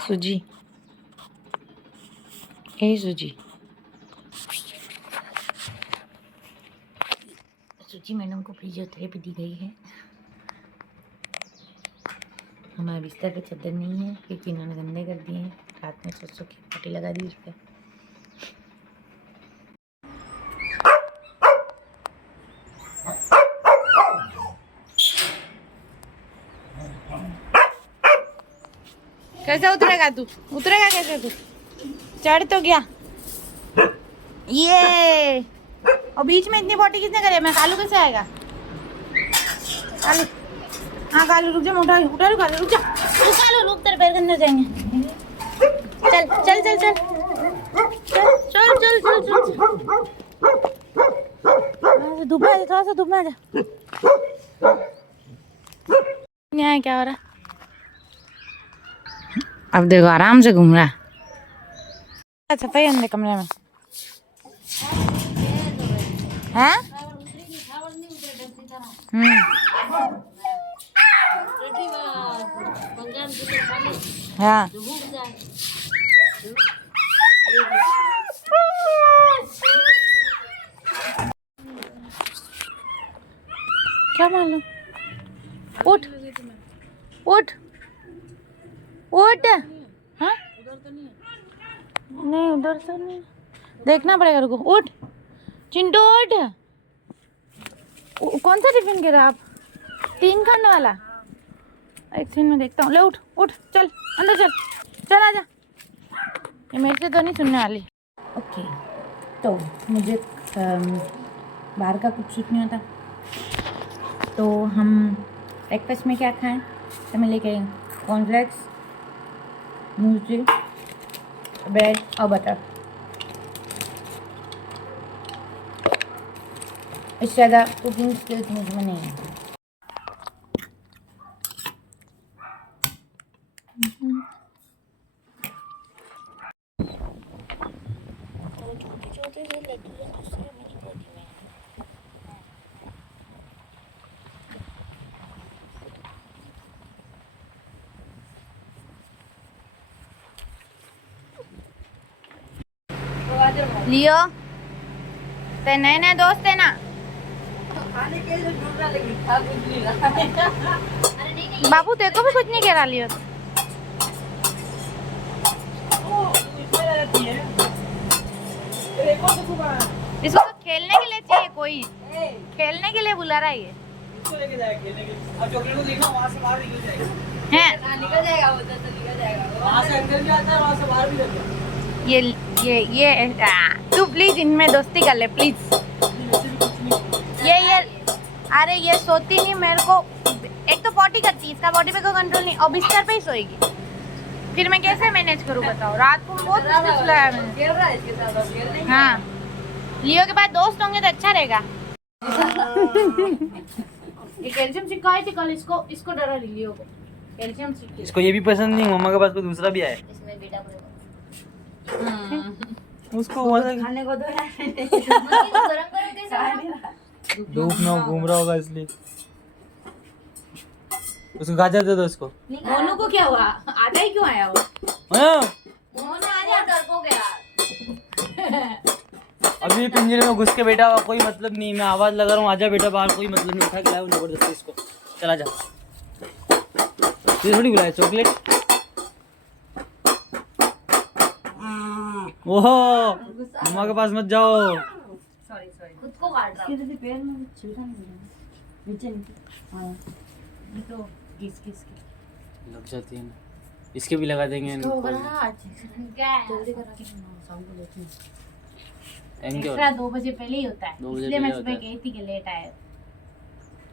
सूजी ए सूजी सूजी मैडम को फिजियोथेरेपी दी गई है। हमारे बिस्तर पे चादर नहीं है क्योंकि इन्होंने गंदे कर दिए हैं। रात में सो के पट्टी लगा दी उस पर। कैसे उतरेगा तू? उतरेगा कैसे तू? चढ़ तो गया ये। और बीच में इतनी पॉटी किसने करे? मैं कालू कैसे आएगा? कालू, हाँ कालू रुक जा, मैं उठा उठा कालू रुक जा, कालू रुक, तेरे पैर गंदे हो जाएंगे। चल चल चल चल चल चल चल चल चल धूप में आ जा, थोड़ा सा धूप में आ जा। यहाँ क्या हो रहा? अब देखो आराम से घूम रहा है। सफाई अंदर कमरे में है। हाँ क्या मालूम। उठ उठ उठ। हाँ नहीं उधर तो नहीं, देखना पड़ेगा, रुको। उठ चिंटू उठ। कौन सा टिफिन गिरा आप? 3 खाने वाला? एक सीन में देखता हूँ। ले उठ उठ, चल अंदर चल, चल आजा। ये मेरे से तो नहीं सुनने वाली। ओके तो मुझे बाहर का कुछ सूट नहीं होता, तो हम ब्रेकफास्ट में क्या खाएं? तो मैं लेके आई कॉर्नफ्लेक्स, मूसली, ब्रेड और बटर। इससे ज़्यादा कुकिंग स्किल्स मुझ में नहीं है। लियो ते नए नए दोस्त है ना? खाने के लिए ढूंढ रहा लेकिन खा कुछ नहीं रहा। बाबू तेरे को भी कुछ नहीं कह रहा लियो। इसको तो खेलने के लिए चाहिए, कोई खेलने के लिए बुला रहा है ये। इसको लेके जाएगा खेलने के लिए। अब चॉकलेट को देखना, वहां से बाहर निकल जाएगा। हैं निकल जाएगा, वो तो निकल जाएगा। वहां से अंदर भी आता है, वहां से बाहर भी जाता है। ये तू प्लीज इनमें दोस्ती कर ले प्लीज। ये अरे ये सोती नहीं मेरे को। एक तो पॉटी करती है, इसका बॉडी पे कोई कंट्रोल नहीं, और बिस्तर पे ही सोएगी। फिर मैं कैसे मैनेज करूँ बताओ? रात को बहुत मुश्किल सुलाया मैंने। हाँ लियो के बाद दोस्त होंगे तो अच्छा रहेगा। ये कैल्शियम सिखाई थी कल इसको, इसको डरा लियो को कैल्शियम सिखाई। इसको ये भी पसंद नहीं, मम्मा के पास कोई दूसरा भी है। इसमें बेटा उसको खाने को दो। धूप में घूम रहा होगा इसलिए। उसको गाजर दे दो इसको। मोनू को क्या हुआ? आधा ही क्यों आया वो? मोनू आजा, डरपोक है यार। अभी पिंजरे में घुस के बैठा हुआ, कोई मतलब नहीं। मैं आवाज लगा रहा हूँ आजा बेटा बाहर, कोई मतलब नहीं। उठा के लाया जबरदस्ती इसको। चला जा, ये थोड़ी बुलाया चॉकलेट। ओहो मम्मा के पास मत जाओ। सॉरी खुद को काट रहा है। पैर में छिलका नहीं नीचे हां ये तो किस लग जाती है ना, इसके भी लगा देंगे इनको। क्या जल्दी करा के शाम को लेते हैं। एक्स्ट्रा 2 बजे पहले ही होता है, इसलिए मैं सुबह गई थी कि लेट आया।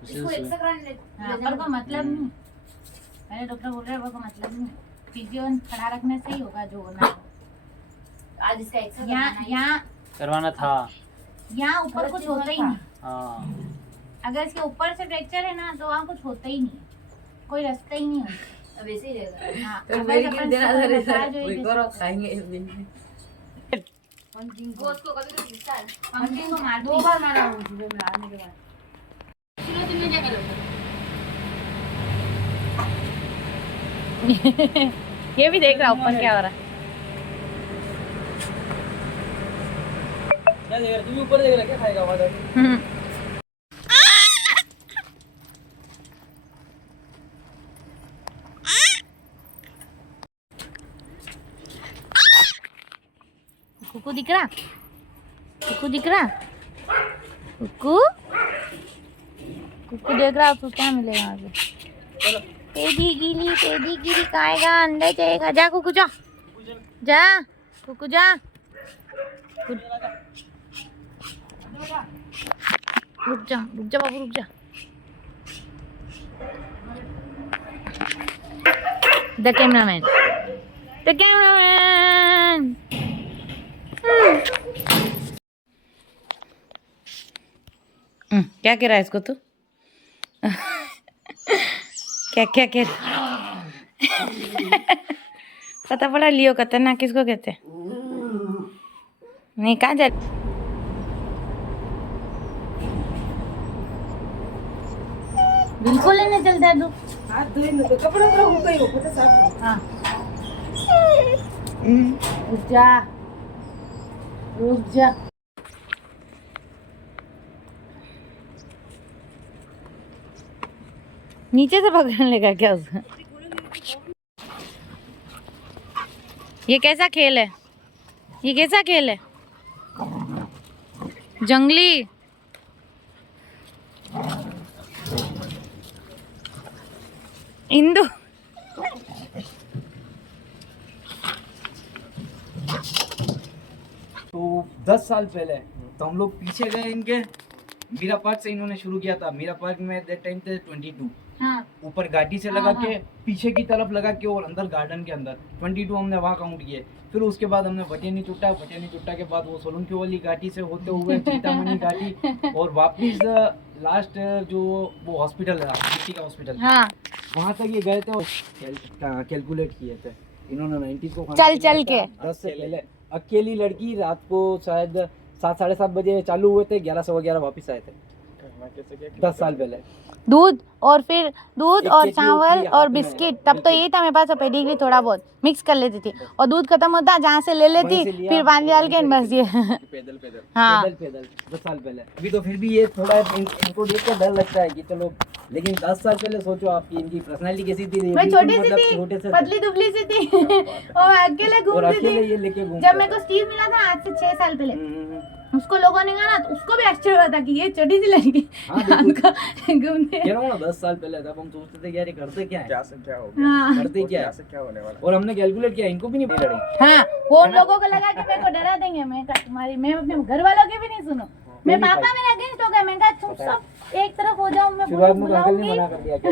इसको एक्स्ट्रा कराने पर को मतलब नहीं। पहले डॉक्टर बोल रहे हैं वो मतलब नहीं, फिजियो खड़ा रखने से ही होगा जो होना। आज इसका एक्स्ट्रा यहाँ करवाना था। यहाँ ऊपर कुछ होता ही नहीं। हाँ अगर इसके ऊपर से फ्रैक्चर है ना तो वहाँ कुछ होता ही नहीं, कोई रास्ता ही नहीं होता। अब ऐसे ही रहेगा। हाँ तो मेरी किन देना कोई करो खाएंगे इस दिन में। पंकिंग को उसको कभी गुस्सा है। पंकिंग को मार 2 बार मारा हूँ सुबह में आने के बाद। चलो दिन में क्या करोगे? ये भी देख रहा ऊपर क्या हो रहा है। क्या देख रहा है? तू भी ऊपर देख रहा है, क्या खाएगा आवाज आती है? कुकू दिख रहा? कुकू दिख रहा? कुकू कुकू देख रहा, उसको क्या मिलेगा आगे? चलो टेडी गिरी खाएगा, अंदर जाएगा। जा कुकू जा, जा कुकू जा। रुक जा बाबू, रुक जा। The cameraman. क्या कह रहा है इसको तू? क्या क्या कह रहा? पता पड़ा लियो खतरनाक किसको कहते हैं? नहीं कहाँ जा? बिल्कुल लेने चलता है तू। हाथ धोई न तो कपड़ा तो हो गई हो फटा साफ। हाँ रुक जा, रुक जा। नीचे से पकड़ लेगा क्या उसको? ये कैसा खेल है? ये कैसा खेल है? जंगली इंदु। तो 10 साल पहले तो हम लोग पीछे गए इनके। मीरा पार्क से इन्होंने शुरू किया था। मीरा पार्क में दैट टाइम थे 22। हाँ ऊपर गाड़ी से लगा के पीछे की तरफ लगा के और अंदर गार्डन के अंदर 22 हमने वहाँ काउंट किए। फिर उसके बाद हमने भटियानी चुट्टा के बाद वो सोलंकी वाली घाटी से होते हुए चिंतामणि घाटी और वापिस लास्ट जो वो हॉस्पिटल है मिट्टी का हॉस्पिटल, हाँ वहाँ तक ये गए थे और कैलकुलेट किए थे इन्होंने 90 को। चल के 10 से पहले अकेली लड़की रात को शायद 7 साढ़े 7 बजे चालू हुए थे, 11 सवा 11 वापिस आए थे 10 साल पहले। दूध और फिर दूध एक और केजी चावल होती है और हाथ में, बिस्किट। तब तो बिल्कुल। यही था मेरे पास, पेडिग्री थोड़ा बहुत मिक्स कर लेती थी और दूध खत्म होता जहाँ से ले लेती, वहीं से लिया, फिर पानी डाल के वहीं बस ये। पैदल हाँ पैदल 10 साल पहले। अभी तो फिर भी ये थोड़ा इनको देख के डर लगता है कि चलो, लेकिन 10 साल पहले सोचो आपकी इनकी पर्सनालिटी कैसी थी। मैं बिल्कुल छोटी सी मतलब थी, छोटे से थे। पतली दुबली सी थी और मैं अकेले और घूमती अकेले थी। ये लेके घूमते जब मेरे को स्टीव मिला था आज से 6 साल पहले, उसको लोगों ने कहा ना, तो उसको भी आश्चर्य हुआ था कि ये छोटी सी लड़की हाँ, बिल्कुल। घूमते। कह रहा हूँ ना 10 साल पहले तब हम सोचते थे कि यार ये करते क्या है, क्या से क्या हो गया, हाँ करते क्या क्या है। से क्या होने वाला। और हमने कैलकुलेट किया इनको भी नहीं पड़ी लड़ी। हाँ वो उन लोगों को लगा कि मेरे को डरा देंगे। मैं कहा तुम्हारी, मैं अपने घर वालों की भी नहीं सुनो। मैं पहली पापा मेरे अगेंस्ट हो गए। मैं कहा तुम सब एक तरफ हो जाओ, मैं शुरुआत में तो अंकल ने बुलाऊंगी। मना कर दिया क्या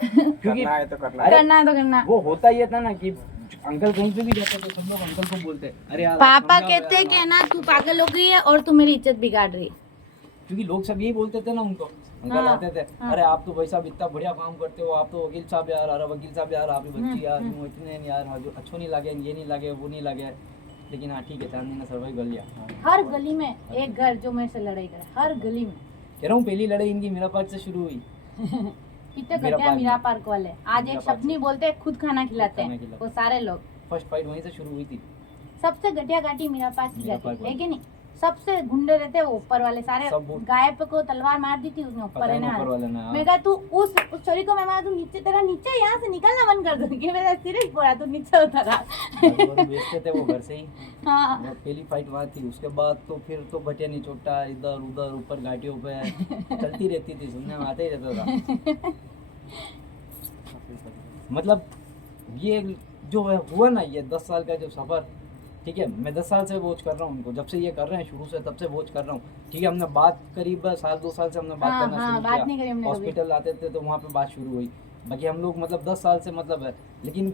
क्योंकि करना है तो करना है। करना है तो करना। वो होता ये था ना कि अंकल कहीं पे भी जाते तो सब लोग अंकल को बोलते अरे यार पापा समझाओ कहते यार। कि ना तू पागल हो गई है और तू मेरी इज्जत बिगाड़ रही है। क्योंकि लोग सब यही बोलते थे ना उनको। अंकल हाँ, आते थे हाँ। अरे आप तो भाई साहब इतना बढ़िया काम करते हो, आप तो वकील साहब यार, अरे वकील साहब यार आपकी बच्ची यार यूं इतने यार जो अच्छो नहीं लगे, ये नहीं लगे, वो नहीं लगे। लेकिन हाँ ठीक है, चांदनी ने सर्वाइव कर लिया। हर गली में एक घर जो मेरे से लड़ाई करे, हर गली में। कह रहा हूँ पहली लड़ाई इनकी मीरा पार्क से शुरू हुई। कितने मीरा करते हैं पार्क मीरा में। पार्क वाले। आज मीरा एक पार्क सपनी बोलते हैं खुद खाना खिलाते खाना हैं खिलाते वो सारे लोग। फर्स्ट फाइट वहीं से शुरू हुई थी। सबसे घटिया घाटी मीरा पार्क की मीरा घाटी पार्क है वाली। कि नहीं? सबसे गुंडे रहते हैं वो ऊपर वाले सारे। सब वो- गाय पे को तलवार मार दी थी उसने, ऊपर पता है नहीं ना। ऊपर वाले ने, हाँ। मैं कहा तू उस छोरी को मैं मारा, तू नीचे, तेरा नीचे यहाँ से निकलना बंद कर दूंगी। मेरा सिर ही फोड़ा, तू नीचे उतर आ। बस बेचते थे वो घर से ही। हाँ वो पहली फाइट वहाँ थी। उसके बाद तो फिर तो भटियानी चोटा इधर उधर ऊपर घाटियों पे चलती रहती थी, सुनने में आता ही रहता था। मतलब ये जो हुआ ना, ये 10 साल का जो सफ़र, ठीक है, मैं 10 साल से वॉच कर रहा हूँ उनको, जब से ये कर रहे हैं शुरू से तब से वॉच कर रहा हूँ। ठीक है, हमने बात करीब 1-2 साल से हमने बात हाँ, करना हाँ, शुरू बात नहीं करी किया। हमने कभी। हॉस्पिटल आते थे तो वहाँ पे बात शुरू हुई। बाकी हम लोग मतलब 10 साल से मतलब है। लेकिन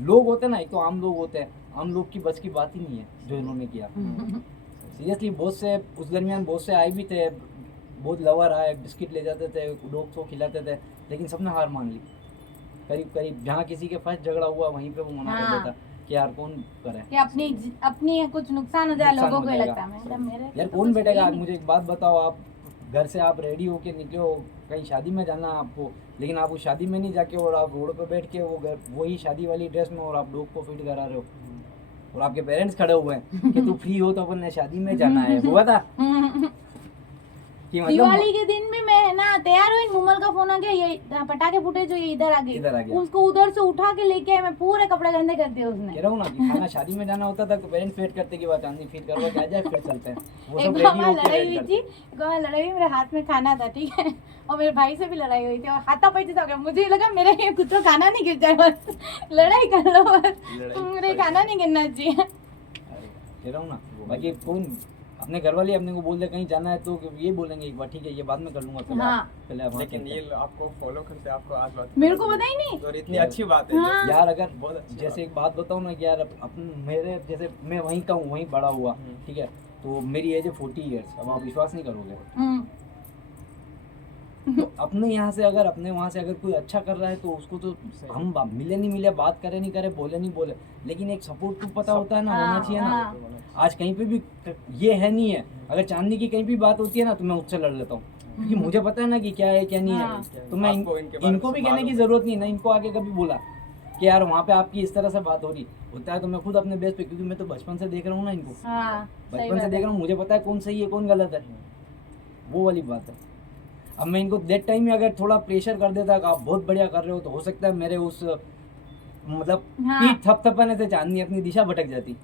लोग होते ना, एक तो आम लोग होते हैं, आम लोग की बस की बात ही नहीं है जो इन्होंने किया। सीरियसली बहुत से उस दरमियान बहुत से आए भी थे, बहुत लवर आए, बिस्किट ले जाते थे, डॉग को खिलाते थे, लेकिन सबने हार मान ली। करीब जहाँ किसी के फर्स्ट झगड़ा हुआ वहीं पे वो मना कर हाँ। देता कि यार कौन करे, कि अपनी कुछ नुकसान हो जाए नुकसान लोगों हो को ही जाएगा। लगता है। मेरे यार तो कौन कुछ बैठेगा। है आज ही मुझे एक बात बताओ, आप घर से आप रेडी होके निकले हो, कहीं शादी में जाना है आपको, लेकिन आप उस शादी में नहीं जाके और आप रोड पे बैठ के वो घर वही शादी वाली ड्रेस में और आप डॉग को फीड करा रहे हो और आपके पेरेंट्स खड़े हुए हैं कि तू फ्री हो तो अपन ने शादी में जाना है। हुआ था कि दिवाली के दिन भी मैं है ना तैयार हुई, मुमल का फोन आ गया, ये पटाखे फूटे जो ये इधर आ गए, उसको उधर से उठा के लेके आए, मैं पूरे कपड़े गंदे कर दिए उसने। कह रहा हूँ ना कि खाना शादी में जाना होता था तो पेरेंट्स वेट करते कि बात चांदी फीड करवा के आ जाए फिर चलते हैं। वो एक सब बार रेडी होके लड़ाई वेट हुई करते थी, एक बार लड़ाई हुई, मेरे हाथ में खाना था, ठीक है, और मेरे भाई से भी लड़ाई हुई थी और हाथापाई हो गया। मुझे लगा मेरा ये कुछ तो खाना नहीं गिर जाए, बस लड़ाई कर लो बस, मेरे खाना नहीं गिरना चाहिए। कह रहा हूँ ना, बाकी कौन अपने घर वाले अपने को बोल दे कहीं जाना है तो ये बोलेंगे एक बार ठीक है ये बाद में कर लूंगा पहले हाँ। पहले आप लेकिन ये आपको फॉलो करते आपको आज बात मेरे को पता ही नहीं। और इतनी अच्छी बात है हाँ। यार अगर बहुत अच्छी जैसे एक बात बताऊँ ना कि यार मेरे जैसे मैं वहीं का हूँ, वहीं बड़ा हुआ, ठीक है, तो मेरी एज है 40 ईयर्स। अब आप विश्वास नहीं करोगे तो अपने यहाँ से अगर अपने वहाँ से अगर कोई अच्छा कर रहा है तो उसको तो हम मिले नहीं मिले, बात करे नहीं करे, बोले नहीं बोले, लेकिन एक सपोर्ट तो पता होता है ना, होना चाहिए ना। आज कहीं पे भी ये है नहीं है, अगर चांदनी की कहीं भी बात होती है ना तो मैं उससे लड़ लेता हूँ क्योंकि मुझे पता है ना कि क्या है क्या नहीं है। तो मैं इनको भी कहने की जरूरत नहीं ना, इनको आगे कभी बोला कि यार वहाँ पे आपकी इस तरह से बात हो रही होता है तो मैं खुद अपने बेस पे, क्योंकि मैं तो बचपन से देख रहा हूँ ना इनको, बचपन से देख रहा हूँ, मुझे पता है कौन सही है कौन गलत है, वो वाली बात है। अब मैं इनको डेट टाइम में अगर थोड़ा प्रेशर कर देता कि आप बहुत बढ़िया कर रहे हो तो हो सकता है मेरे उस मतलब पीठ थपथपाने से चांदनी अपनी दिशा भटक जाती।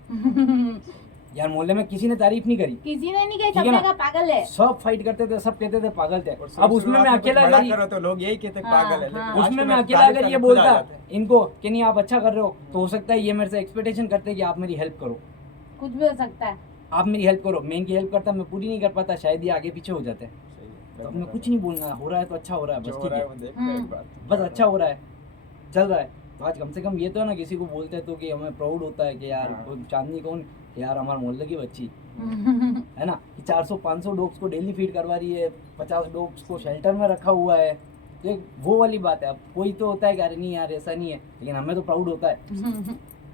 यार मोहल्ले में किसी ने तारीफ नहीं करी, किसी ने नहीं कही, सबने कहा पागल है, सब फाइट करते थे, सब कहते थे पागल थे। अब उसमें मैं अकेला अगर तो लोग यही कहते पागल है, लेकिन उसमें मैं अकेला अगर ये बोलता इनको कि नहीं आप अच्छा कर रहे हो तो हो सकता है ये मेरे से एक्सपेक्टेशन करते कि आप मेरी हेल्प करो, कुछ भी हो सकता है, आप मेरी हेल्प करो। मैं इनकी हेल्प करता, मैं पूरी नहीं कर पाता, शायद ये आगे पीछे हो जाते। तो अपने कुछ नहीं बोलना, हो रहा है तो अच्छा हो रहा है, बस ठीक है, बस अच्छा हो रहा है, चल रहा है। तो आज कम से कम ये तो है ना, किसी को बोलते हैं तो कि हमें प्राउड होता है कि यार चांदनी कौन, यार हमारे मोहल्ले की बच्ची है ना, कि 400-500 डॉग्स को डेली फीड करवा रही है, 50 डॉग्स को शेल्टर में रखा हुआ है, तो एक वो वाली बात है। अब कोई तो होता है कि अरे नहीं यार ऐसा नहीं है, लेकिन हमें तो प्राउड होता है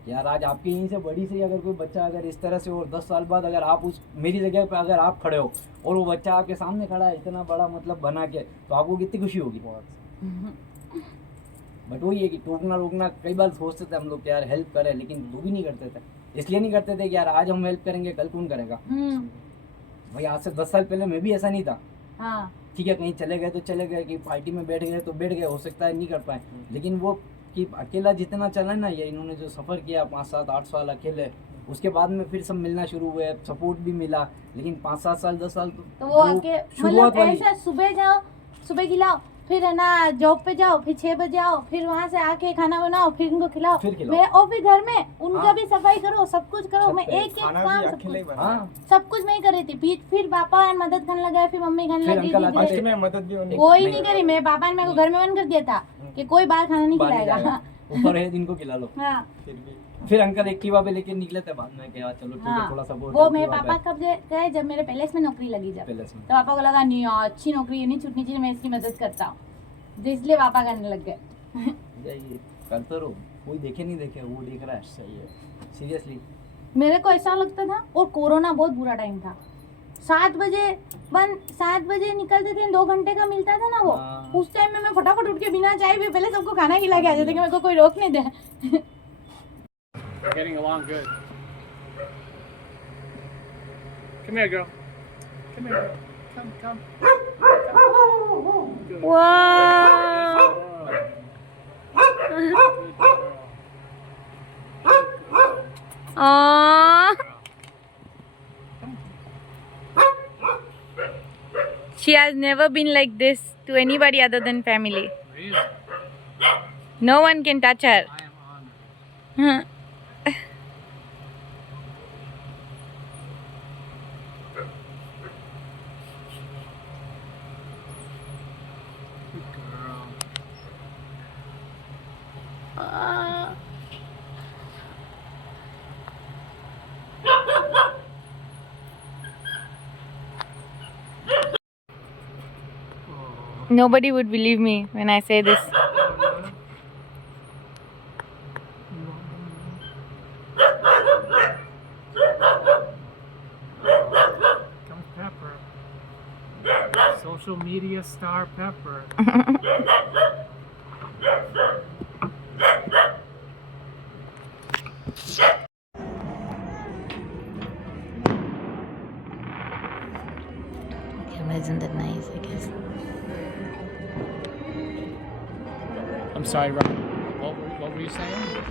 यार। आज आपके यहीं से बड़ी से अगर कोई बच्चा अगर इस तरह से और 10 साल बाद अगर आप उस मेरी जगह पे अगर आप खड़े हो और वो बच्चा आपके सामने खड़ा है इतना बड़ा मतलब बना के, तो आपको कितनी खुशी होगी। बट वही है कि टोकना रोकना, कई बार सोचते थे हम लोग यार हेल्प करें, लेकिन वो भी नहीं करते थे। इसलिए नहीं करते थे कि यार आज हम हेल्प करेंगे कल कौन करेगा। भाई आज से 10 साल पहले मैं भी ऐसा नहीं था, ठीक है, कहीं चले गए तो चले गए, कि पार्टी में बैठ गए तो बैठ गए, हो सकता है नहीं कर पाए, लेकिन वो कि अकेला जितना चला ना, ये इन्होंने जो सफ़र किया 5-7-8 साल अकेले, उसके बाद में फिर सब मिलना शुरू हुए, सपोर्ट भी मिला, लेकिन 5-7 साल 10 साल तो वो मतलब ऐसा सुबह जाओ, सुबह खिलाओ, फिर है ना जॉब पे जाओ, फिर 6 बजे आओ, फिर वहाँ से आके खाना बनाओ, फिर इनको खिलाओ, और फिर घर में उनका भी सफाई करो, सब कुछ करो, मैं एक काम सब कुछ मैं ही कर रही थी। फिर पापा मदद करने लगा, फिर मम्मी करने लगी, कोई नहीं करी। मेरे पापा ने मेरे को घर में बंद कर दिया था कि कोई बाहर खाना नहीं खिलाएगा, ऊपर है जिनको खिला लो। फिर अंकल एक्टिवा पे लेके निकले थे बाद में, क्या चलो ठीक है थोड़ा सपोर्ट। वो मेरे पापा कब गए, जब मेरे पैलेस में नौकरी लगी, जब तो पापा को लगा नहीं अच्छी नौकरी है, नहीं छूटनी चाहिए, मैं इसकी मदद करता हूँ, इसलिए पापा करने लग गए। करते रहो, कोई देखे नहीं देखे, वो देख रहा है। सही है, सीरियसली मेरे को ऐसा लगता था, और कोरोना बहुत बुरा टाइम था, 7 बजे निकलते थे, 2 घंटे का मिलता था ना वो, उस टाइम में मैं फटाफट उठ के बिना चाय भी पहले सबको खाना खिला के आ जाती कि मेरे को कोई रोक नहीं दे। Getting along good. Come here, girl. Come here, girl. Come. Good. Wow. Aww. She has never been like this to anybody other than family. Really? No one can touch her. I am honored. Good girl. Nobody would believe me when I say this. Come Pepper. So social media star Pepper. Camera isn't that nice, I guess. I'm sorry, Rob. What were you saying?